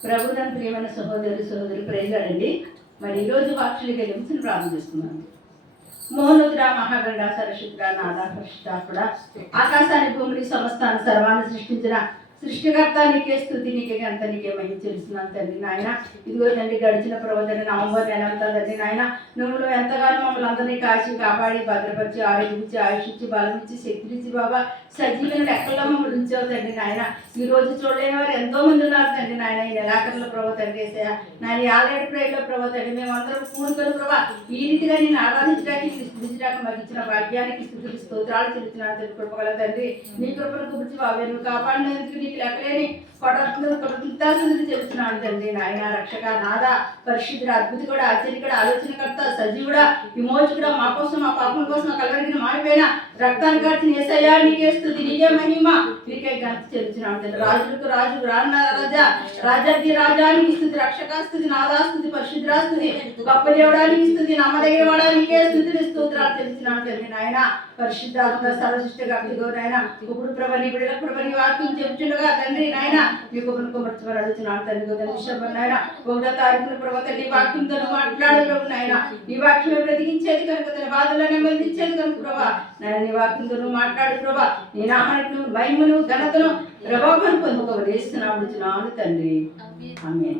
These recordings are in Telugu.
ప్రభుత్వం ప్రియమైన సహోదరి సహోదరు ప్రేజాడండి మరి ఈరోజు వాక్షులకి నిమిషం ప్రారంభిస్తున్నాను మోహనుద్ర మహాగండ నాదా నాద కూడా ఆకాశాన్ని భూమిని సమస్తాన్ని సర్వాన్ని సృష్టించిన సృష్టికర్త నీకే స్థుతి నీకే అంత నీకే మహిమ తెలుస్తున్నాను తండ్రి నాయన. ఇదిగో తండ్రి గడిచిన ప్రవర్తన నవంబర్ నెల అంతా తండ్రి నాయన. నువ్వు ఎంతగానో మమ్మల్ని అందరినీ కాచి కాపాడి భద్రపరిచి ఆరోగ్యించి ఆయుషించి ఇచ్చి శక్తినిచ్చి బాబా. సజీవులను ఎక్కడో మమ్మల్ని ఉంచావు తండ్రి నాయన. ఈ రోజు చూడలేని వారు ఎంతో మంది ఉన్నారు తండ్రి నాయన. ఈ నెలాఖరులో ప్రభావ తండ్రి వేసాయా నాయన ఈ ఆల్రెడీ ప్రేయర్లో ప్రభావ తండ్రి మేమందరం కూడుకొని ప్రభా ఈ రీతిగా నేను ఆరాధించడానికి నీ స్థుతించడానికి మాకు ఇచ్చిన భాగ్యానికి స్థుతులు స్తోత్రాలు చెల్లించిన కృపగల తండ్రి. నీ కృపను గురించి బాబు నువ్వు కాపాడినందుకు నీకు లెక్కలేని కృతజ్ఞతలు చెబుతున్నాను తండ్రి నాయన రక్షక నాద పరిశుద్ధుడు అద్భుతి కూడా ఆశ్చర్య కూడా ఆలోచనకర్త సజీవుడా విమోచకుడా మా కోసం మా పాపం కోసం కలవరిగిన మారిపోయిన రక్తాన్ని కార్చిన ఏసయ్యా నీకేస్తుంది స్థుతి నీకే మహిమ. నీకే గంత చెల్లించినాను రాజులకు రాజు రాన్న రాజా రాజాది రాజానికి ఇస్తుంది రక్షకాస్తుంది నాదాస్తుంది నాదా గొప్ప దేవుడానికి ఇస్తుంది నమ్మదగిన వాడానికే స్థుతిని స్తోత్రాలు తెలిసిన తండ్రి నాయన. పరిశుద్ధాత్మ సర్వశిష్ట గప్తిగో నాయన. ఇప్పుడు ప్రభని బిడ్డల ప్రభని వాక్యం చెబుతుండగా తండ్రి నాయన మీ కుటుంబం కుమర్చమని అడుగుతున్నాను తండ్రి గోదావరి నాయన. ఒకటో తారీఖున ప్రభు తండ్రి వాక్యంతో మాట్లాడే ప్రభు నాయన. నీ వాక్యమే బ్రతికించేది కనుక తన బాధలను మళ్ళించేది కనుక ప్రభా. నాయన నీ వాక్యంతో మాట్లాడు ప్రభా. నీ నామానికి నువ్వు మహిమను ఘనతను ప్రభావం పొందుకోవాలి. అడుగుతున్నాను తండ్రి. ఆమె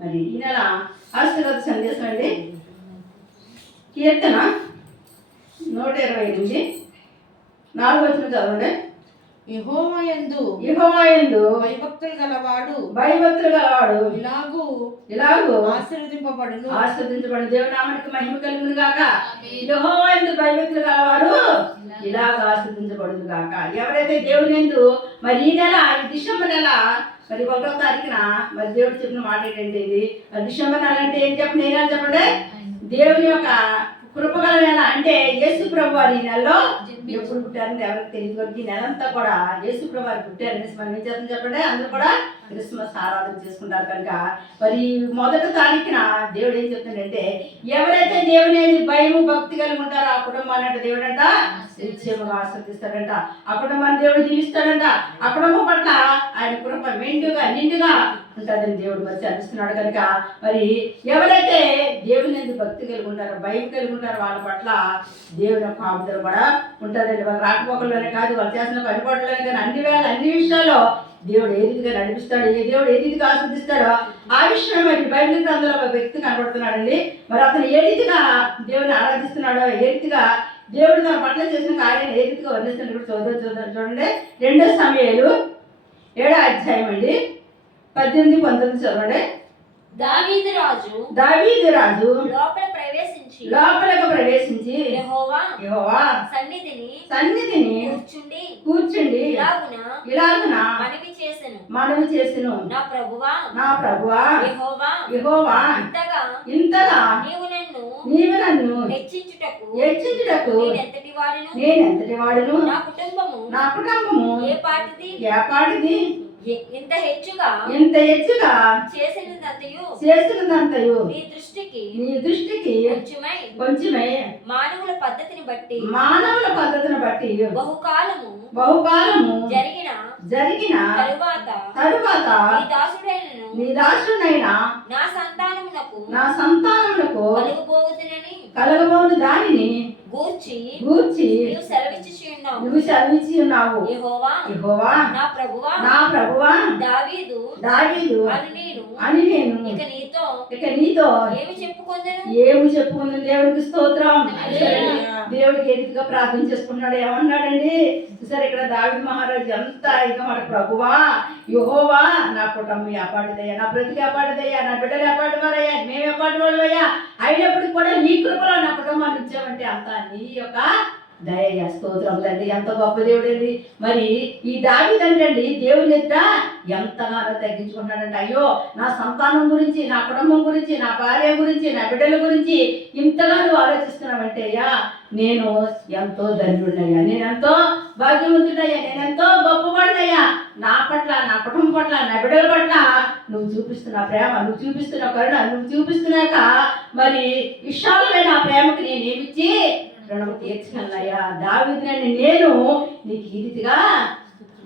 మరి ఈ నెల ఆశీర్వాద సందేశం అండి. కీర్తన నూట ఇరవై ఎనిమిది నాలుగు వచ్చిన చదవండి. యెహోవాయందు యెహోవాయందు భయభక్తులు గలవాడు భయభక్తులు గలవాడు. ఇలాగూ ఇలాగూ ఆశీర్వదింపబడును. ఆస్వాదించబడిన దేవునామానికి మహిమ కలుగును గాక. యెహోవాయందు భయభక్తులు గలవాడు ఇలాగ ఆస్వాదించబడును గాక. ఎవరైతే దేవుని ఎందు మరి ఈ నెల ఈ డిసెంబర్ నెల మరి ఒకటో తారీఖున మరి దేవుడు చెప్పిన మాట ఏంటంటే ఇది? మరి డిసెంబర్ నెల అంటే ఏం చెప్పండి? నేనే చెప్పండి? దేవుని యొక్క కృపగల నెల అంటే యేసు ప్రభు వారి ఈ నెలలో ఎప్పుడు పుట్టారని ఎవరికి తెలియదు. ఈ నెలంతా కూడా యేసు ప్రభు వారు పుట్టారని మనం ఏం చేస్తాం చెప్పండి? అందరూ కూడా క్రిస్మస్ ఆరాధన చేసుకుంటారు కనుక మరి మొదటి తారీఖున దేవుడు ఏం చెప్తుందంటే ఎవరైతే దేవుని అనేది భయము భక్తి కలిగి ఉంటారో ఆ కుటుంబాన్ని అంటే దేవుడంట నిత్యముగా ఆస్వాదిస్తాడంట ఆ కుటుంబాన్ని దేవుడు జీవిస్తాడంట ఆ కుటుంబం పట్ల ఆయన కుటుంబం మెండుగా నిండుగా ఉంటుందని దేవుడు మరి చదివిస్తున్నాడు కనుక మరి ఎవరైతే దేవుని యందు భక్తి కలిగి ఉంటారో భయం కలిగి ఉంటారో వాళ్ళ పట్ల దేవుని యొక్క ఆపుదల కూడా ఉంటుందండి. వాళ్ళు రాకపోకల్లోనే కాదు వాళ్ళు చేసిన పనిపాట్లోనే కానీ అన్ని వేళ అన్ని విషయాల్లో దేవుడు ఏ రీతిగా నడిపిస్తాడు? ఏ దేవుడు ఏ రీతిగా ఆస్వాదిస్తాడో ఆ విషయం మరి బైబిల్ గ్రంథంలో ఒక వ్యక్తి కనబడుతున్నాడండి. మరి అతను ఏ రీతిగా దేవుని ఆరాధిస్తున్నాడో ఏ రీతిగా దేవుడు తన పట్ల చేసిన కార్యాన్ని ఏ రీతిగా వర్ణిస్తున్నాడు చూద్దాం చూద్దాం చూడండి. రెండో సమయాలు ఏడో అధ్యాయం అండి. పద్దెనిమిది పంతొమ్మిది చదవండి. దావీదు రాజు దావీదు రాజు లోపల ప్రవేశించి లోపలకు ప్రవేశించి యెహోవా యెహోవా సన్నిధిని సన్నిధిని కూర్చుండి కూర్చుండి ఇలాగున ఇలాగున మనవి చేసెను. మనవి చేసిను. నా ప్రభువా నా ప్రభువా యెహోవా యెహోవా ఇంతగా ఇంతగా నీవు నన్ను నీవు నన్ను హెచ్చించుటకు హెచ్చించుటకు నేనెంతటి వాడును? నేనెంతటి వాడును? నా కుటుంబము నా కుటుంబము ఏ పాటిది? ఏపాటిది ఎ- ఇంత హెచ్చుగా ఇంత ఎచ్చుగా చేసినదంతయు చేసినదంతయు నీ దృష్టికి నీ దృష్టికి కొంచెమై కొంచెమే మానవుల పద్ధతిని బట్టి మానవుల పద్ధతిని బట్టి బహుకాలము బహుకాలము జరిగిన జరిగిన తరువాత తరువాత నీ దాసుడైనను నీ దాసునైన నా సంతానమునకు నా సంతానములకు కలుగుబోతునని కలగబోని దానిని గూర్చి గూర్చి నీవు సెలవిచ్చి ఉన్నావు నువ్వు సెలవిచ్చి ఉన్నావు యెహోవా యెహోవా నా ప్రభువా నా ప్రభువా దావీదు దావీదు అని నేను అని నేను ఇక నీతో ఇక నీతో ఏమి చెప్పుకొందను? ఏమి చెప్పుకుంది దేవుడికి స్తోత్రం. దేవుడికి రీతిగా ప్రార్థన చేసుకున్నాడు? ఏమన్నాడండి? సరే ఇక్కడ దావిద మహారాజు ఎంత ఇక మన ప్రభువా యుహోవా నా కుటుంబం ఏపాటిదయ్యా నా బ్రతికి ఏపాటిదయ్యా నా బిడ్డలు ఏపాటి వారయ్యా మేము ఏపాటి వాళ్ళయ్యా అయినప్పటికీ కూడా నీ కృపలో నా కుటుంబాన్ని ఇచ్చామంటే అంతా నీ యొక్క దయ స్తోత్రం తండ్రి ఎంత గొప్ప దేవుడండి. మరి ఈ దావిదంటండి దేవుని ఎదుట ఎంతగానో తగ్గించుకున్నాడంటే అయ్యో నా సంతానం గురించి నా కుటుంబం గురించి నా భార్య గురించి నా బిడ్డల గురించి ఇంతగా నువ్వు అయ్యా నేను ఎంతో ధన్యుడినయ్యా. నేను ఎంతో భాగ్యవంతుడయ్యా నేను ఎంతో గొప్పవాడినయ్యా. నా పట్ల నా కుటుంబం పట్ల నా బిడ్డల పట్ల నువ్వు చూపిస్తున్న ప్రేమ నువ్వు చూపిస్తున్న కరుణ నువ్వు చూపిస్తున్నాక మరి విశాలమైన ఆ ప్రేమకి నేను రుణం తీర్చగలనయ్యా దావిద్రని నేను నీకు ఈ రీతిగా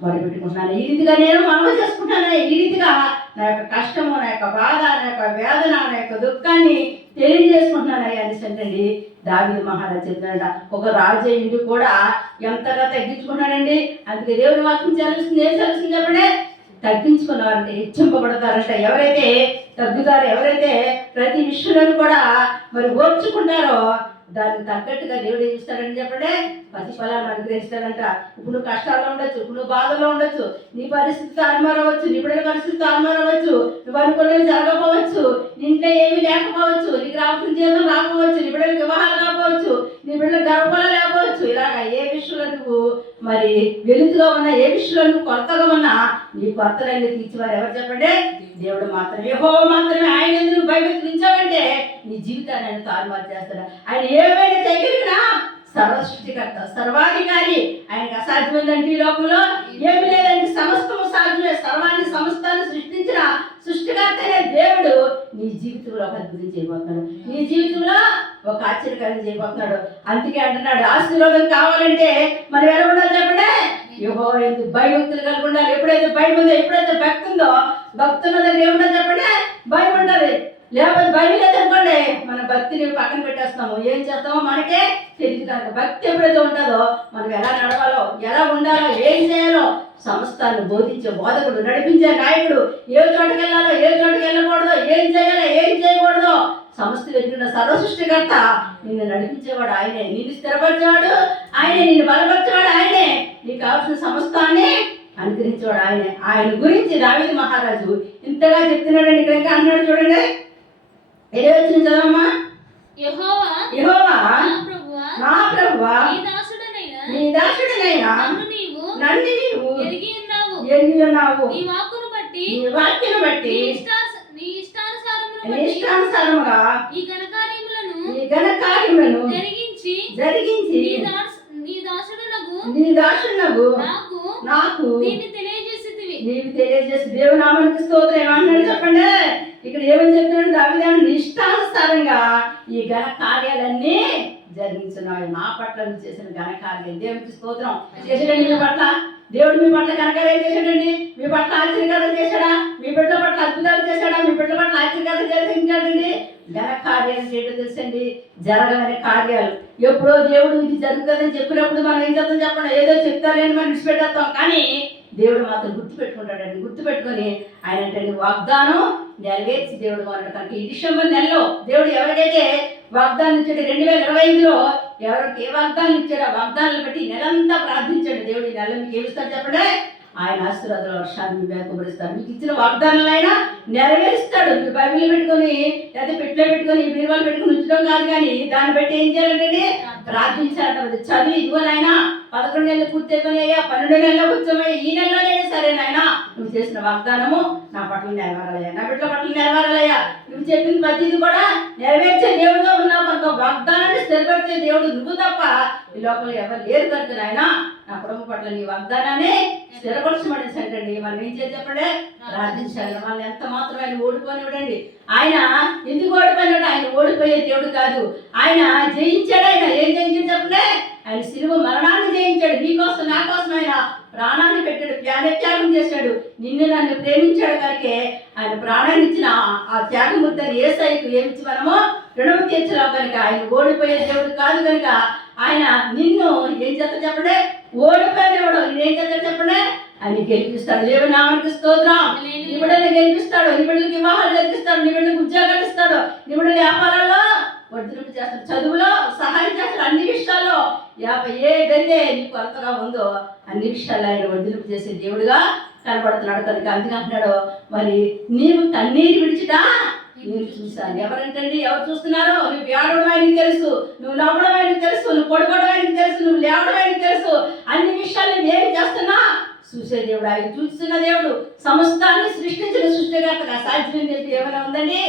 మొదలుపెట్టుకుంటున్నాను ఈ రీతిగా నేను మనవి చేసుకుంటాను ఈ రీతిగా నా యొక్క కష్టము నా యొక్క బాధ నా యొక్క వేదన నా యొక్క దుఃఖాన్ని తెలియజేసుకుంటున్నాను అయ్యా అనేసి దావిద మహారాజు మహారాజ్ ఒక రాజు కూడా ఎంతగా తగ్గించుకున్నాడండి? అందుకే దేవుని వాక్యం చేయాల్సింది ఏం చేయాల్సింది చెప్పండి? తగ్గించుకున్నారంటే హెచ్చింపబడతారంట. ఎవరైతే తగ్గుతారో ఎవరైతే ప్రతి విషయంలో కూడా మరి ఓర్చుకుంటారో దానికి తగ్గట్టుగా దేవుడు ఏం ఇస్తాడని చెప్పడే? ప్రతిఫలాన్ని అనుగ్రహిస్తాడంట. ఇప్పుడు నువ్వు కష్టాల్లో ఉండొచ్చు ఇప్పుడు నువ్వు బాధలో ఉండొచ్చు నీ పరిస్థితి తారుమారవచ్చు నీ బిడ్డల పరిస్థితి తారుమారవచ్చు నువ్వు అనుకునేవి జరగకపోవచ్చు నీ ఇంట్లో ఏమీ లేకపోవచ్చు నీకు రావాల్సిన జీవితం రాకపోవచ్చు నీ బిడ్డలకు వివాహాలు కాకపోవచ్చు నీ బిడ్డలకు గర్భఫలం లేకపోవచ్చు ఇలాగ ఏ విషయంలో నువ్వు మరి వెలుతుగా ఉన్నా ఏ విషయంలో నువ్వు కొత్తగా ఉన్నా నీ కొత్తలన్నీ తీర్చివారు ఎవరు చెప్పండి? దేవుడు మాత్రం ఏహో మాత్రమే ఆయన ఎందుకు నువ్వు నీ జీవితాన్ని ఆయన తారుమారు చేస్తాడు. ఆయన ఏమైనా చేయగలిగినా సర్వ సృష్టికర్త సర్వాధికారి ఆయనకు అసాధ్యమైందంటే ఈ లోకంలో ఏమి లేదండి సమస్తము సాధ్యమే. సర్వాన్ని సమస్తాన్ని సృష్టించిన సృష్టికర్తనే దేవుడు. నీ జీవితంలో ఒక అద్భుతం చేయబోతున్నాడు నీ జీవితంలో ఒక ఆశ్చర్యకరం చేయబోతున్నాడు. అందుకే అంటున్నాడు ఆశీర్వాదం కావాలంటే మనం ఎలా ఉండాలి చెప్పండి? యుహో ఎందుకు భయభక్తులు కలిగి ఉండాలి. ఎప్పుడైతే భయం ఉందో ఎప్పుడైతే భక్తి ఉందో భక్తుల దగ్గర ఏముండదు చెప్పండి? భయం ఉండదు లేకపోతే భయం లేదనుకోండి. మన భక్తిని పక్కన పెట్టేస్తాము ఏం చేస్తామో మనకే తెలియదు కనుక భక్తి ఎప్పుడైతే ఉంటుందో మనం ఎలా నడవాలో ఎలా ఉండాలో ఏం చేయాలో సంస్థను బోధించే బోధకుడు నడిపించే నాయకుడు ఏ చోటుకి వెళ్ళాలో ఏ చోటుకి వెళ్ళకూడదో ఏం చేయాలో ఏం చేయకూడదో సంస్థ వెతికిన సర్వసృష్టికర్త నిన్ను నడిపించేవాడు ఆయనే. నిన్ను స్థిరపరిచేవాడు ఆయనే. నిన్ను బలపరిచేవాడు ఆయనే. నీకు కావాల్సిన సమస్తాన్ని అనుగ్రహించేవాడు ఆయనే. ఆయన గురించి దావిది మహారాజు ఇంతగా చెప్తున్నాడండి ఇక్కడ ఇంకా అన్నాడు చూడండి. ఏ వచ్చిన చదవమ్మా? యెహోవా నా ప్రభువా నా దాసుడనైన నన్ను నీవు ఎరిగి ఉన్నావు. నీ వాక్కును బట్టి నీ బట్టి నీ ఇష్టానుసారముగా ఈ ఘనకార్యములను ఈ ఘన కార్యములను జరిగించి జరిగించి నీ దాస్ నీ దాసునకు నాకు. నాకు దీన్ని తెలియజేసేదివి. నీవు తెలియజేసి దేవునామానికి స్తోత్రం. ఏమన్నాడు చెప్పండి? ఇక్కడ ఏమని చెప్తున్నాడు? దావిదాను ఇష్టానుసారంగా ఈ ఘన కార్యాలన్నీ జరిగించున్నాయి. నా పట్ల చేసిన ఘన కార్యాలు. దేవునికి స్తోత్రం. చేసాడండి మీ పట్ల? దేవుడు మీ పట్ల కనకరేం చేశాడండి? మీ పట్ల ఆశ్చర్యకారం చేశాడా? మీ బిడ్డల పట్ల అద్భుతాలు చేశాడా? మీ బిడ్డల పట్ల ఆశ్చర్యకారం జరిగించాడండి ఘన కార్యాలు చేయడం తెలుసండి. జరగని కార్యాలు. ఎప్పుడో దేవుడు ఇది జరుగుతుందని చెప్పినప్పుడు మనం ఏం చేద్దాం చెప్పండి? ఏదో చెప్తారని మనం విడిచిపెట్టేస్తాం. కానీ దేవుడు మాత్రం గుర్తు పెట్టుకుంటాడండి గుర్తు పెట్టుకొని ఆయన అంటే వాగ్దానం నెరవేర్చి దేవుడు అన్నాడు కనుక ఈ డిసెంబర్ నెలలో దేవుడు ఎవరికైతే వాగ్దానం ఇచ్చాడు రెండు వేల ఇరవై ఐదులో ఎవరికి ఏ వాగ్దానం ఇచ్చాడో ఆ వాగ్దానాలు బట్టి నెలంతా ప్రార్థించాడు. దేవుడు ఈ నెల మీకు ఏమిస్తాడు చెప్పడే. ఆయన ఆశీర్వాదాల వర్షాన్ని మీ మీద కుమరిస్తాడు మీకు ఇచ్చిన వాగ్దానాలు ఆయన నెరవేరుస్తాడు. మీరు బైబిల్ పెట్టుకొని లేదా పెట్టిలో పెట్టుకొని బీరువాలు పెట్టుకొని ఉంచడం కాదు కానీ దాన్ని బట్టి ఏం చేయాలంటే ప్రార్థించాలంటే. చదివి ఇదిగో నాయనా. పదకొండు నెలలు పూర్తి అయ్యా పన్నెండు నెలలు కూర్చోమయ్యా ఈ నెలలోనే సరే నాయనా నువ్వు చేసిన వాగ్దానము నా పట్ల నెరవేరాలయ్యా నా బిడ్డల పట్ల నెరవేరాలయ్యా నువ్వు చెప్పిన ప్రతిది కూడా నెరవేర్చే దేవుడుగా ఉన్నావు కనుక వాగ్దానాన్ని స్థిరపరిచే దేవుడు నువ్వు తప్ప ఈ లోపల ఎవరు లేరు కనుక నాయనా నా కుటుంబ పట్ల నీ వాగ్దానాన్ని స్థిరపరచమని అంటండి మనం ఏం చేసి చెప్పండి? ప్రార్థించాలి. వాళ్ళు ఎంత మాత్రం ఆయన ఓడిపోనివ్వడండి ఆయన ఎందుకు ఓడిపోయినాడు ఆయన ఓడిపోయే దేవుడు కాదు. ఆయన జయించాడు ఆయన. ఏం జయించాడు చెప్పండి ఆయన సిలువ మరణాన్ని జయించాడు నీకోసం నా కోసం ఆయన ప్రాణాన్ని పెట్టాడు త్యాగత్యాగం చేశాడు. నిన్ను నన్ను ప్రేమించాడు కనుకే ఆయన ప్రాణాన్ని ఇచ్చిన ఆ- త్యాగముద్దని ఏ సైకు ఏమిచ్చి మనము రుణము తీర్చలేవు కనుక. ఆయన ఓడిపోయే దేవుడు కాదు కనుక. ఆయన నిన్ను ఏం చేస్తా చెప్పండి? ఓడిపోయినవాడు ఏం చేస్తా చెప్పండి? ఆయన గెలిపిస్తాడు. లేవు నామనికి స్తోత్రం. నీ బిడ్డల్ని గెలిపిస్తాడు. నీ బిడ్డలకి వివాహాలు జరిపిస్తాడు నీ బిడ్డలకు ఉద్యోగాలు ఇస్తాడు. నీ బిడ్డల వ్యాపారాల్లో వర్ధలింపు చేస్తాడు చదువులో సహాయం చేస్తాడు అన్ని విషయాల్లో. యాభై ఏ నీకు అంతగా ఉందో అన్ని విషయాల్లో ఆయన వర్ధలింపు చేసే దేవుడుగా కనబడుతున్నాడు. కనుక అందుకే అంటున్నాడు మరి నీవు కన్నీరు విడిచిట నేను చూశాను. ఎవరంటండి? ఎవరు చూస్తున్నారు? నువ్వు ఏడవడం ఆయనకి తెలుసు. నువ్వు నవ్వడం ఆయనకి తెలుసు. నువ్వు పడుకోవడం ఆయనకి తెలుసు. నువ్వు లేవడం ఆయనకి తెలుసు. అన్ని విషయాలు ఏమి చేస్తున్నా చూసే దేవుడు ఆయన చూస్తున్న దేవుడు సమస్తాన్ని సృష్టించిన సృష్టికర్తగా సాధ్యం తెలిపి ఏమైనా ఉందండి?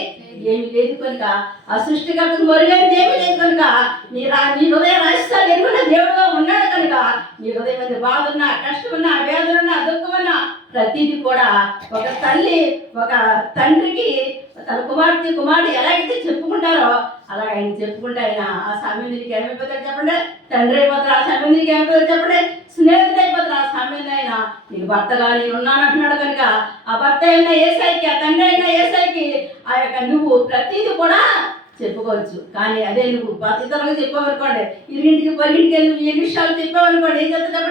ఏమి లేదు కనుక. ఆ సృష్టికర్తకు మరుగైనది ఏమీ లేదు కనుక. నీ రా నీ హృదయ రహస్యాలు ఎరుగున్న దేవుడుగా ఉన్నాడు కనుక. నీ హృదయం మీద బాధ ఉన్నా కష్టం ఉన్నా వేదన ఉన్నా దుఃఖం ఉన్నా ప్రతిదీ కూడా ఒక తల్లి ఒక తండ్రికి తన కుమార్తె కుమారుడు ఎలా అయితే చెప్పుకుంటారో అలా ఆయన చెప్పుకుంటే ఆయన ఆ సమయం నీకు ఏమైపోతాడు చెప్పండి? తండ్రి అయిపోతారు ఆ సమయం నీకు ఏం పేరు చెప్పడే? స్నేహితుడు అయిపోతారు ఆ సమయం అయినా నీకు భర్తగా నేను ఉన్నానంటున్నాడు కనుక ఆ భర్త అయినా ఏసైకి ఆ తండ్రి అయినా ఏసైకి ఆ యొక్క నువ్వు ప్రతిదీ కూడా చెప్పుకోవచ్చు. కానీ అదే నువ్వు ఇతరులకు చెప్పావనుకోండి ఇరింటికి పొరిగింటికి వెళ్ళి ఏ విషయాలు చెప్పావనుకోండి ఏం చేస్తా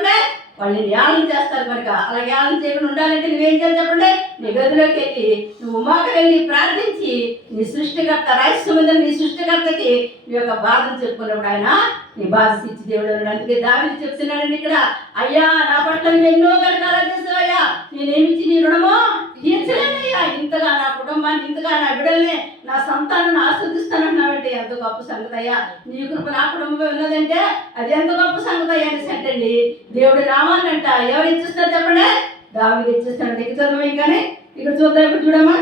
వాళ్ళని వాళ్ళు చేస్తారు కనుక అలా ఏళ్ళని చేయకుండా ఉండాలంటే నువ్వేం చేయాలి చెప్పండి నీ గదిలోకి వెళ్ళి నువ్వు ఉమాకి వెళ్ళి ప్రార్థించి నీ సృష్టికర్త రహస్యం నీ సృష్టికర్తకి నీ యొక్క బాధను చెప్పుకున్నప్పుడు ఆయన నీ బాధ తీర్చి దేవుడు అన్నాడు. అందుకే దావిని చెప్తున్నాడండి ఇక్కడ అయ్యా నా పట్ల నువ్వు ఎన్నో కనకాల చేసావయ్యా నేనేమిచ్చి నీ రుణమో తీర్చలేనయ్యా ఇంతగా నా కుటుంబాన్ని ఇంతగా నా బిడ్డల్ని నా సంతానాన్ని ఆస్వాదిస్తానన్నావంటే ఎంత గొప్ప సంగతి అయ్యా నీ కృప నా కుటుంబం ఉన్నదంటే అది ఎంత గొప్ప సంగతి అయ్యా అని అంటండి దేవుడి నామాన్నంట. ఎవరు ఇచ్చిస్తారు చెప్పండి? దావిది ఇచ్చిస్తాడు. దిక్కు చదవం కానీ ఇక్కడ చూద్దాం ఇప్పుడు చూడమ్మా.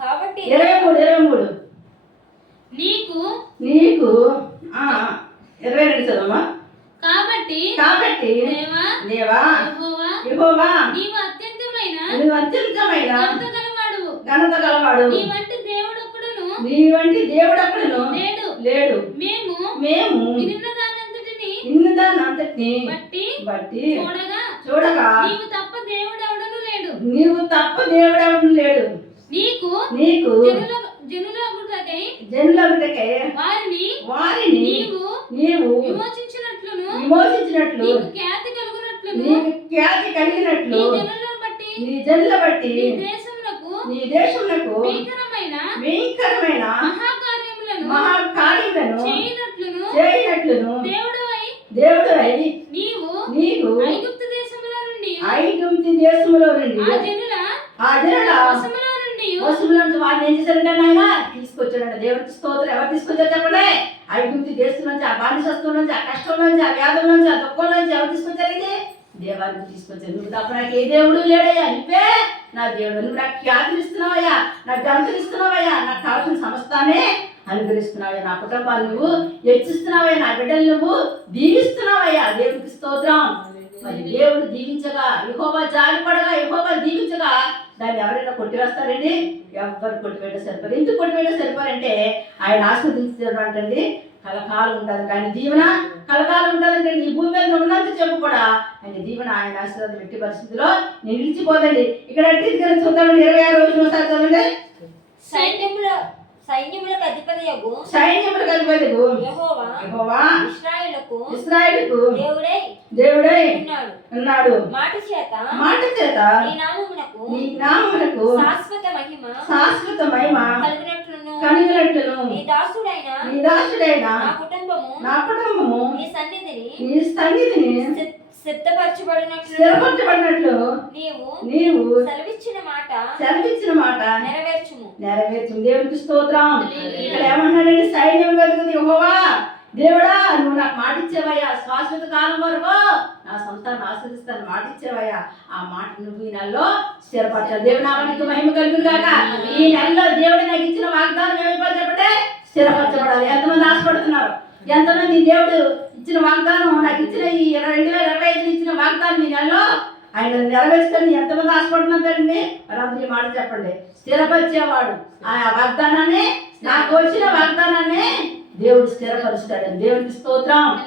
కాబట్టి ఇరవై మూడు ఇరవై మూడు. నీకు నీకు ఆ, ఇరవై రెండు చదవమ్మా. కాబట్టి కాబట్టి దేవా దేవా యెహోవా యెహోవా నీవు అత్యంతమైన ఘనత గలవాడు. నీ వంటి దేవుడొక్కడును నీ వంటి దేవుడు లేడు. లేడు. మేము మేము వినిన దానంతటిని ఇన్నదాన్ని అంతటిని బట్టి బట్టి చూడగా చూడగా నీవు తప్ప దేవుడెవడను లేడు. నీవు తప్ప దేవుడు లేడు. నీకు నీకు జనుల జనులగుటకై జనులొకటికే వారిని వారిని నీవు నీవు విమోచించినట్లును. విమోచించినట్లు నీకు ఖ్యాతి కలుగునట్లును. నీకు ఖ్యాతి కలిగినట్లు నీ జనుల బట్టి నీ దేశములకు నీ దేశమునకు భీకరమైన భయంకరమైన మహాకార్యములను మహాకార్యములను చేయనట్లును చేయనట్లును దేవుడు అయి దేవుడు అయి నీవు నీకు ఐగుప్తు దేశముల నుండి ఐగుప్తి దేశములో నుండి ఆ జనుల ఆ జనుల వశములో నుండి వస్తువుల నుంచి వాడిని ఏం చేశారంటే ఆయన తీసుకొచ్చాడంట. దేవుడికి స్తోత్రం. ఎవరు తీసుకొచ్చారు చెప్పండి? ఐగుప్తి దేశం నుంచి ఆ బానిసత్వం నుంచి ఆ కష్టం నుంచి ఆ వ్యాధుల నుంచి ఆ దుఃఖం నుంచి ఎవరు తీసుకొచ్చారు ఇది? దేవాన్ని తీసుకొచ్చాను. నువ్వు తప్ప నాకు ఏ దేవుడు లేడయ్యా. నువ్వే నా దేవుడు. నువ్వు నాకు ఖ్యాతులు ఇస్తున్నావయ్యా. నాకు గంతులు ఇస్తున్నావయ్యా. నాకు కావాల్సిన సమస్తానే అనుగ్రహిస్తున్నావయ్యా. నా కుటుంబాన్ని నువ్వు హెచ్చిస్తున్నావయ్యా. నా బిడ్డలు నువ్వు దీవిస్తున్నావయ్యా. దేవుడికి స్తోత్రం. మరి దేవుడు దీవించగా యహోవా జాలిపడగా యహోవా దీవించగా దాన్ని ఎవరైనా కొట్టివేస్తారండి? ఎవరు కొట్టివేయడం సరిపోరు ఎందుకు కొట్టివేయడం సరిపోరంటే ఆయన ఆస్వాదించడం అంటండి కలకాలం ఉంటుంది కానీ దీవెన కలకాలం ఉంటుందంటే ఈ భూమి మీద ఉన్నంత చెప్పు కూడా. ఆయన దీవెన ఆయన ఆశీర్వాదం ఎట్టి పరిస్థితిలో నిలిచిపోదండి. ఇక్కడ తీసుకెళ్ళి చూద్దామండి. ఇరవై ఆరు రోజులు ఒకసారి చదవండి. సైన్యములకు ఇస్రాయేలుకు దేవుడై దేవుడై ఉన్నాడు. ఉన్నాడు. మాట చేత మాట చేత నామమునకు నీ నామమునకు శాశ్వత మహిమ శాశ్వత మహిమ కలిగినట్లును కనుగొనట్లును నీ దాసుడైన నీ దాసుడైన నా కుటుంబము నా కుటుంబము నీ సన్నిధిని నీ సన్నిధిని సిద్ధ- సిద్ధపరచబడినట్లు. స్థిరపరచబడినట్లు నీవు నీవు సెలవిచ్చిన మాట సెలవిచ్చిన మాట నెరవేర్చుము. నెరవేర్చు దేవునికి స్తోత్రం. ఇక్కడ ఏమన్నాడంటే సైన్యం కలుగుతుంది యెహోవా. దేవుడా నువ్వు నాకు మాట ఇచ్చేవయ్యా శాశ్వత కాలం వరకు నా సంతాన్ని ఆశ్రదిస్తాను మాట ఇచ్చేవయ్యా ఆ మాట నువ్వు ఈ నెలలో స్థిరపరచాలి. దేవుడు నామానికి మహిమ కలుగును కాక ఈ నెలలో దేవుడు నాకు ఇచ్చిన వాగ్దానం ఏమైపోయి చెప్పండి స్థిరపరచబడాలి. ఎంతమంది ఆశపడుతున్నారు? ఎంతమంది దేవుడు ఇచ్చిన వాగ్దానం నాకు ఇచ్చిన ఈ ఇరవై రెండు వేల ఇరవై ఐదు ఇచ్చిన వాగ్దానం ఈ నెలలో ఆయన నెరవేర్చుకొని ఎంతమంది ఆశపడుతున్నారండి వారందరూ ఈ మాట చెప్పండి. స్థిరపరిచేవాడు. ఆ వాగ్దానాన్ని నాకు వచ్చిన వాగ్దానాన్ని దేవుడు స్థిరపరుస్తాడు. దేవుడికి స్తోత్రం.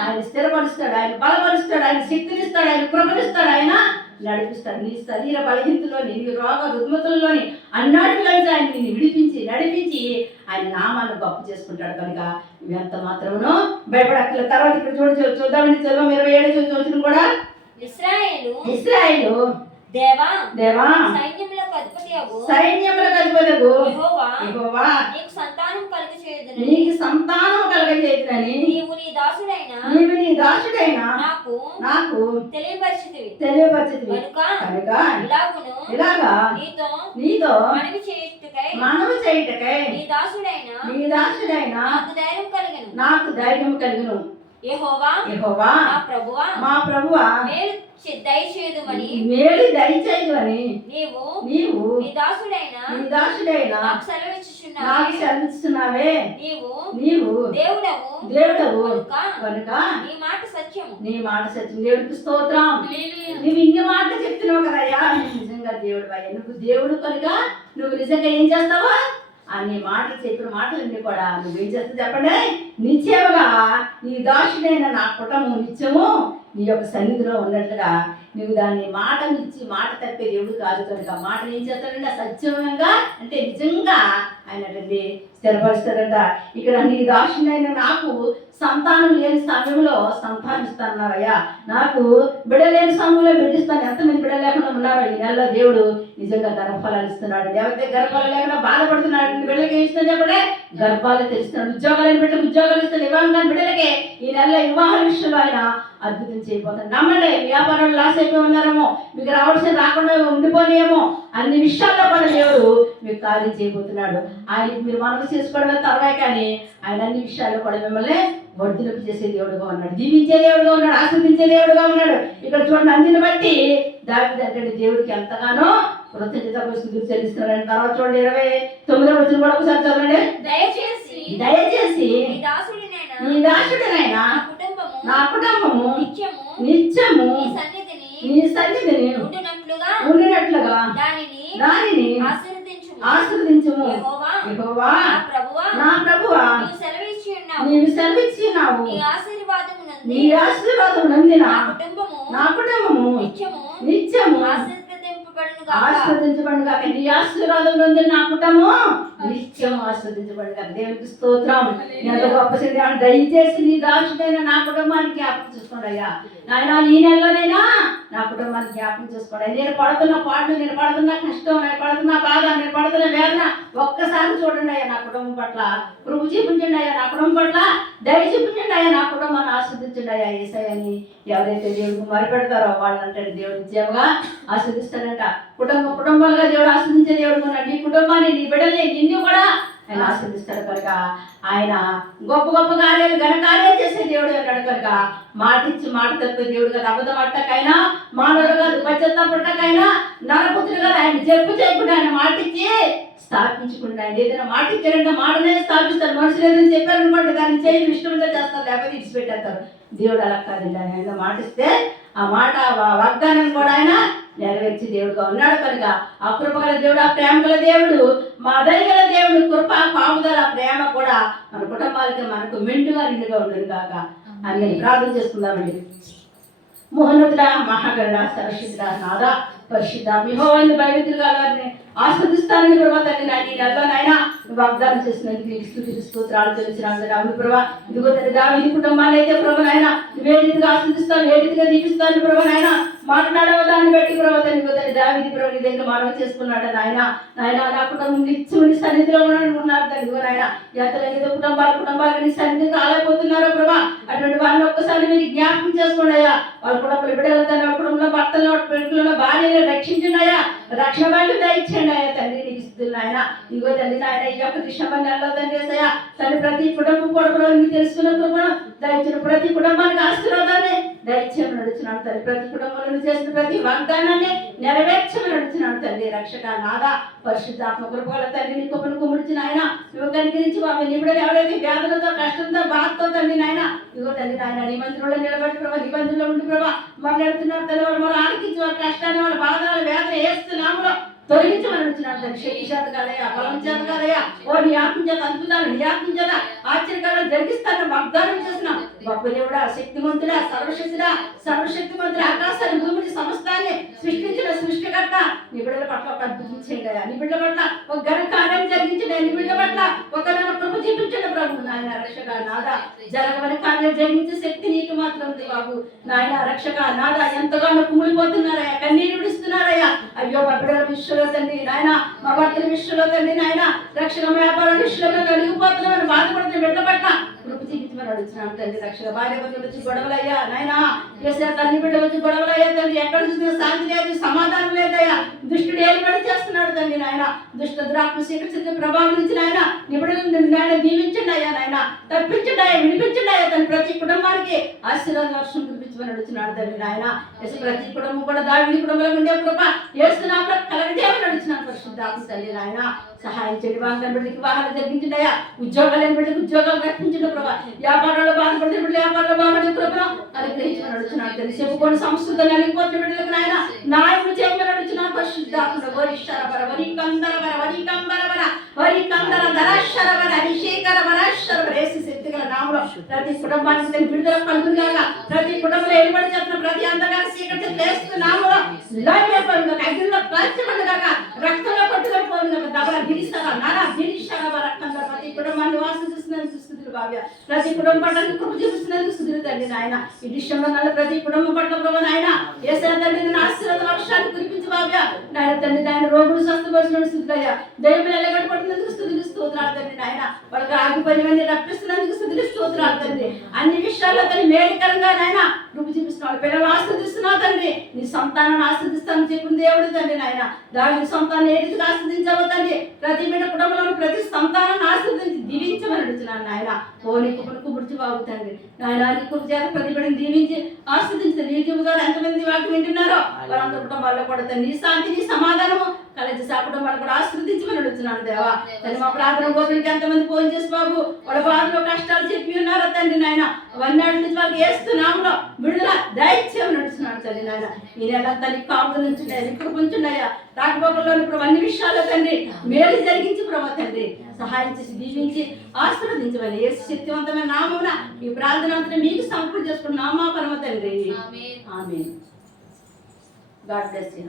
ఆయన స్థిరపరుస్తాడు. ఆయన బలపరుస్తాడు. ఆయన శక్తినిస్తాడు. ఆయన కృపనిస్తాడు. ఆయన నడిపిస్తాడు. నీ శరీర బలహీనతలోని నీ రోగ రుగ్మతుల్లోని అన్నాటిలోంచి ఆయన నిన్ను విడిపించి నడిపించి ఆయన నామాన్ని గొప్ప చేసుకుంటాడు కనుక. ఎంత మాత్రమును భయపడక్కల తర్వాత ఇక్కడ చూడ చూద్దామండి. చదువు ఇరవై ఏడు చూసిన కూడా. ఇస్రాయేలు. ఇస్రాయేలు. దేవా. దేవా. సైన్యములకు అధిపతియగు సైన్యముల కలుపుదకు యెహోవా. యెహోవా. నీకు సంతానం కలుగ చేయదునని నీకు సంతానం నీవు నీ దాసుడైన నీవు నీ దాసుడైన నాకు నాకు తెలియపరిచితివి. తెలియపరిచింది కనుక కనుక ఇలాగును ఇలాగా నీతో నీతో మనవి చేయుటకై మనము చేయుటకై నీ దాసుడైన నీ దాసుడైన నాకు ధైర్యం కలిగను. నాకు ధైర్యం కలుగును. యెహోవా యెహోవా నా ప్రభువా మా ప్రభువా మేలు దయచేయుదుమని మేలు దయచేయదు అని నీవు నీవు నీ దాసుడైన నీ దాసుడైన నాకు సెలవిస్తున్నావే సెలవిస్తున్నావే నీవు నీవు దేవుడవు. దేవుడవు. కనుక నీ మాట సత్యము. నీ మాట సత్యం. దేవుడికి స్తోత్రం. నువ్వు ఇన్ని మాటలు చెప్తున్నావు కదయ్యా. నువ్వు నిజంగా దేవుడు అయ్యా నువ్వు దేవుడు కనుక నువ్వు నిజంగా ఏం చేస్తావా? ఆ నీ మాటలు చెప్పిన మాటలన్నీ కూడా నువ్వేం చేస్తావు చెప్పండి? నిత్యముగా నీ దాసుడైన నా కుటుంబం నిత్యము నీ యొక్క సన్నిధిలో ఉన్నట్లుగా నువ్వు దాన్ని మాటలు ఇచ్చి మాట తప్పే దేవుడు కాదు కనుక మాటలు ఏం చేస్తాడంటే సత్యంగా అంటే నిజంగా ఆయన స్థిరపరుస్తాడంట. ఇక్కడ నీ దాసుడైన నాకు సంతానం లేని సమయంలో సంపాదిస్తున్నావయ్యా నాకు బిడలేని సమయంలో బిడ్డిస్తాను. ఎంతమంది బిడ లేకుండా ఉన్నారో ఈ నెలలో దేవుడు నిజంగా గర్భఫలాలు ఇస్తున్నాడు. ఎవరైతే గర్భాలు లేకుండా బాధపడుతున్నాడు. బిడ్డలకి ఇస్తుంది చెప్పడే? గర్భాలు తెలుస్తున్నాడు ఉద్యోగాలు బిడ్డలకు ఉద్యోగాలు ఇస్తాడు వివాహం కాని బిడ్డలకి ఈ నెలలో వివాహాల విషయంలో ఆయన అద్భుతం చేయబోతాడు నమ్మండి వ్యాపారాలు లాస్ అయిపోయి ఉన్నారేమో. మీకు రావాల్సిన రాకుండా ఉండిపోనేమో అన్ని విషయాల్లో కూడా దేవుడు మీకు కార్యం చేయబోతున్నాడు. ఆయన మీరు మనసు చేసుకోవడమే తర్వా కానీ ఆయన అన్ని విషయాల్లో కూడా మిమ్మల్ని వర్ధులకు చేసే దేవుడుగా ఉన్నాడు. దీవించే దేవుడుగా ఉన్నాడు. ఆస్వాదించే దేవుడుగా ఉన్నాడు. ఇక్కడ చూడండి అందిని బట్టి దావి దగ్గర దేవుడికి ఎంతగానో కృతజ్ఞత స్థుతులు చెల్లిస్తున్నాడు తర్వాత చూడండి ఇరవై తొమ్మిదో వచ్చిన కూడా ఒకసారి చదవండి. దయచేసి దయచేసి నీ దాసుడినైనా నీ కుటుంబము నిత్యము నీ సన్నిధిని ఉండునట్లుగా ఉండినట్లుగా దానిని దానిని ఆశీర్వదించుము. యెహోవా నా ప్రభువా నీవు సెలవిచ్చి ఉన్నావు. నీ ఆశీర్వాదం నందిన నా కుటుంబము నిత్యము నిత్యము ఆశీర్వదింపబడును గాక ఆస్వాదించబడి కాక నీ ఆశీర్వాదం నందిన నా కుటుంబం నిత్యం ఆస్వాదించబడి కాక దేవునికి స్తోత్రం. ఎంత గొప్ప దయచేసి నీ దాచుడైన నా కుటుంబానికి జ్ఞాపకం చూసుకోండి అయ్యా. నాయన ఈ నెలలోనైనా నా కుటుంబాన్ని జ్ఞాపకం చేసుకోవడం నేను పడుతున్న పాటలు నేను పడుతున్న కష్టం నేను పడుతున్న బాధ నేను పడుతున్న వేదన ఒక్కసారి చూడండి అయ్యా నా కుటుంబం పట్ల. కృప చూపించండి అయ్యా నా కుటుంబం పట్ల దయ చూపించండి అయ్యా నా కుటుంబాన్ని ఆస్వాదించండి అయ్యా ఏసయ్యని ఎవరైతే దేవుడికి మరిపెడతారో వాళ్ళంటే దేవుడు నిత్యంగా ఆస్వాదిస్తాడంట కుటుంబ కుటుంబాలుగా దేవుడు ఆస్వాదించే దేవుడు నీ కుటుంబాన్ని నీ బిడ్డల్ని నిన్ను కూడా ఆయన ఆస్వాదిస్తాడు కనుక. ఆయన గొప్ప గొప్ప కార్యాలు ఘనకార్యాలు చేసే దేవుడు అన్నాడు కనుక. మాట ఇచ్చి మాట తప్పే దేవుడు కదా. అబద్ధం అట్టకైనా మానవుడు కాదు పచ్చత్తపట్టకైనా నరపుత్రుడు కాదు ఆయన జరుపు చేయకుండా ఆయన మాట ఇచ్చి ఆయన ఏదైనా మాట ఇచ్చారంటే మాటనే స్థాపిస్తారు మనుషులు ఏదైనా చెప్పారనుకోండి దాన్ని చేయి ఇష్టంగా చేస్తారు లేకపోతే ఇచ్చిపెట్టేస్తారు దేవుడు అలా కాదండి ఆయన మాట ఇస్తే ఆ మాట వాగ్దానం కూడా ఆయన నెరవేర్చి దేవుడుగా ఉన్నాడు కనుక. ఆ కృపగల దేవుడు ఆ ప్రేమగల దేవుడు మా దయగల దేవుడు కృప పాముదల ప్రేమ కూడా మన కుటుంబాలకి మనకు మెండుగా నిండుగా ఉండదు కాక అని ప్రార్థన చేసుకుందామండి. మోహనుద్ర మహాగరుడ సరస్వతుడ నాద పరిశుద్ధ మిహోవైన బయలుతులుగా వారిని ఆస్వాదిస్తానని ప్రభా తండ్రి నాయన ఈ నెలలో నాయన వాగ్దానం చేసినందుకు నీకు స్థుతి స్తోత్రాలు తెలిసిన అవును ప్రభా. ఇదిగో తండ్రి దావిది కుటుంబాన్ని అయితే ప్రభా నాయన ఏ రీతిగా ఆస్వాదిస్తావు ఏ రీతిగా దీపిస్తాను ప్రభా నాయన మాట్లాడవ దాన్ని బట్టి ప్రభా తండ్రి ఇదిగో తండ్రి దావిది ప్రభా నీ దగ్గర మార్గం చేసుకున్నాడు నాయన. నాయన నా కుటుంబం నిత్యం నీ సన్నిధిలో ఉన్నాడు తండ్రి ఇదిగో నాయన ఏదో కుటుంబాల కుటుంబాలు నీ సన్నిధి కాలేకపోతున్నారో ప్రభా. అటువంటి వారిని ఒక్కసారి మీరు జ్ఞాపకం చేసుకోండి అయ్యా. వాళ్ళ కుటుంబాలు బిడ్డలతో వాళ్ళ కుటుంబంలో భర్తలను పెరుగులను భార్యను రక్షించండి అయ్యా రక్షణ వాళ్ళు దయచేయండి అయ్యా తండ్రి నీకు ఇస్తుంది ఇగో తండ్రి నాయన ఈ యొక్క డిసెంబర్ నెలలో తండ్రి తండ్రి ప్రతి కుటుంబం కొడుకులో నీకు తెలుసుకున్న కృపను దయచిన ప్రతి కుటుంబానికి ఆశీర్వాదాన్ని దయచేయమని నడుచున్నాను తండ్రి ప్రతి కుటుంబంలో నువ్వు చేసిన ప్రతి వాగ్దానాన్ని నెరవేర్చమని నడుచున్నాను తండ్రి రక్షక నాదా పరిశుద్ధాత్మ కృపగల తండ్రి నీ కుప్పను కుముడిచిన ఆయన నువ్వు కనికరించి బాబు నీ ఎవరైతే వ్యాధులతో కష్టంతో బాధతో తండ్రి నాయన ఇగో తండ్రి నాయన నిబంధనలో నిలబడి ప్రభా నిబంధనలో ఉండి ప్రభా నడుతున్నారు తల్లి వాళ్ళు మనం ఆలకించి వాళ్ళ కష్టాన్ని వాళ్ళ బాధలు వేదన వేస్తున్నాము తొలగించమని వచ్చినాడు తండ్రి శక్తి చేత కాదయ్యా బలం చేత కాదయా ఓ నీ ఆత్మ చేత అద్భుతాలు నీ ఆత్మ చేత ఆశ్చర్యకాలను జరిగిస్తాను వాగ్దానం చేసిన గొప్ప దేవుడా శక్తిమంతుడా? సర్వశక్తుడా సర్వశక్తిమంతుడా. ఆకాశాన్ని భూమిని సమస్తాన్ని సృష్టించిన సృష్టికర్త. నీ బిడ్డల పట్ల ఒక అద్భుతం చేయగలయా నీ బిడ్డల పట్ల ఒక ఘనకార్యం కార్యం నీ బిడ్డల పట్ల ఒక నన్ను కృప చూపించండి ప్రభు. నాయన రక్షక నాద జరగవని కార్యం జరిగించే శక్తి నీకు మాత్రం ఉంది బాబు. నాయన రక్షక నాద ఎంతగానో కుమిలిపోతున్నారయ్యా కన్నీరు విడుస్తున్నారయ్యా. అయ్యో మా బిడ్డల విషయంలో తండ్రి నాయన మా భర్తల విషయంలో తండ్రి నాయన రక్షక వ్యాపారం విషయంలో కలిగిపోతున్నామని బాధపడుతున్న బిడ్డల పట్ల కృప చూపించమని అడుగుతున్నాను. తండ్రి రక్షణ భార్య భర్తల వచ్చి గొడవలయ్యా. నాయన ఏసా తల్లి బిడ్డ వచ్చి గొడవలయ్యా తండ్రి. ఎక్కడ చూసినా శాంతి లేదు సమాధానం లేదయ్యా. దుష్టుడు ఏలుబడి చేస్తున్నాడు తండ్రి నాయన. దుష్ట ద్రాక్ష స్వీకరించిన ప్రభావం నుంచి నాయన నిబుడులను నాయన దీవించండి అయ్యా నాయన. తప్పించండి అయ్యా వినిపించండి అయ్యా తన ప్రతి కుటుంబానికి ఆశీర్వాద వర్షం కురిపించమని అడుగుతున్నాడు తండ్రి నాయన. యేసు ప్రతి కుటుంబం కూడా దావిడి కుటుంబంలో ఉండే కృప ఏసునామలో కలగజేయమని అడుగుతున్నాను పరిశుద్ధ తల్లి నాయన. సహాయం చేయండి. వాహన బిడ్డకి వాహనం జరిగించున్నాయా ఉద్యోగాలు లేని బిడ్డకి ఉద్యోగాలు రక్షించిన ప్రభా. వ్యాపారంలో బాధపడిన బిడ్డ వ్యాపారంలో బాగుపడిన ప్రభా. అనుగ్రహించమని అడుగుతున్నాను. తెలిసి చెప్పుకోండి సంస్కృతం కలిగిపోతున్న బిడ్డలకు నాయన. నాయకుడు చేయమని అడుగుతున్నాను. పరిశుద్ధాత్మ వరి శరబర వరి కందరబర వరి కంబరబర వరి కందర ధరాశరబర అభిషేకర వరాశరబర యేసు శక్తి గల నామలో ప్రతి కుటుంబానికి తన విడుదల కలుగుగాక ప్రతి కుటుంబంలో ఏలుబడి చేస్తున్న ప్రతి అందగారు సీకటి వాసిస్తున్నందుకు ప్రతి కుటుంబం పట్ల కృప చూపిస్తున్నందుకు స్థుతులు తండ్రి నాయన. ఈ డిసెంబర్ నెల ప్రతి కుటుంబం పట్ల ప్రభు నాయన ఏసే తండ్రి నేను ఆశీర్వాద వర్షాలు కురిపించు భావ్య. నాయన తండ్రి నాయన రోగులు స్వస్థపరిచిన స్థుతులయ్యా దైవం ఎల్లగడపడుతున్నందుకు స్థుతులు స్తోత్రాలు తండ్రి నాయన. వాళ్ళకి ఆగిపోయినవన్నీ రప్పిస్తున్నందుకు స్థుతులు స్తోత్రాలు తండ్రి. అన్ని విషయాల్లో తండ్రి మేలుకరంగా నాయన కృప చూపిస్తున్నాడు పిల్లలు ఆస్వాదిస్తున్నావు తండ్రి. నీ సంతానాన్ని ఆస్వాదిస్తాను చెప్పిన దేవుడు తండ్రి నాయన. దాని సంతానం ఏ రీతిగా ఆస్వాదించావో తండ్రి ప్రతి బిడ్డ కుటుంబంలో ప్రతి సంతానాన్ని ఆస్వాదించి దీవించమని అడుగుతున్నాను నాయన. ఓ నీ కుప్పను కుబుర్చి బాగు తండ్రి. నాయన నీ కుప్ప చేత ప్రతి బిడ్డను దీవించి ఆస్వాదించిన నీ జీవు ద్వారా ఎంతమంది వాటి వింటున్నారో? వాళ్ళందరి కుటుంబాల్లో కూడా నీ శాంతి నీ సమాధానము కలిసి ఆ కుటుంబాలు కూడా ఆస్వాదించమని అడుగుతున్నాను దేవా. తండ్రి మా ప్రార్థన కోసరికి ఎంతమంది ఫోన్ చేసి బాబు వాళ్ళ బాధలో కష్టాలు చెప్పి ఉన్నారో తండ్రి నాయన. అవన్నీ నుంచి వాళ్ళకి వేస్తున్నాములో విడుదల దయచేయమని నడుస్తున్నాడు తండ్రి నాయన. ఈ నెల తల్లి కాపులు నుంచున్నాయి ఇక్కడ ఉంచున్నాయా రాకపోకల్లో ఇప్పుడు అన్ని విషయాల్లో తండ్రి మేలు జరిగించి ప్రభా తండ్రి సహాయం చేసి దీవించి ఆశీర్వదించమని ఏ శక్తివంతమైన నామమున ఈ ప్రార్థన అంతా మీకు సమర్పణ చేసుకున్న నామా పరమ తండ్రి. ఆమె గాడ్ బ్లెస్ యు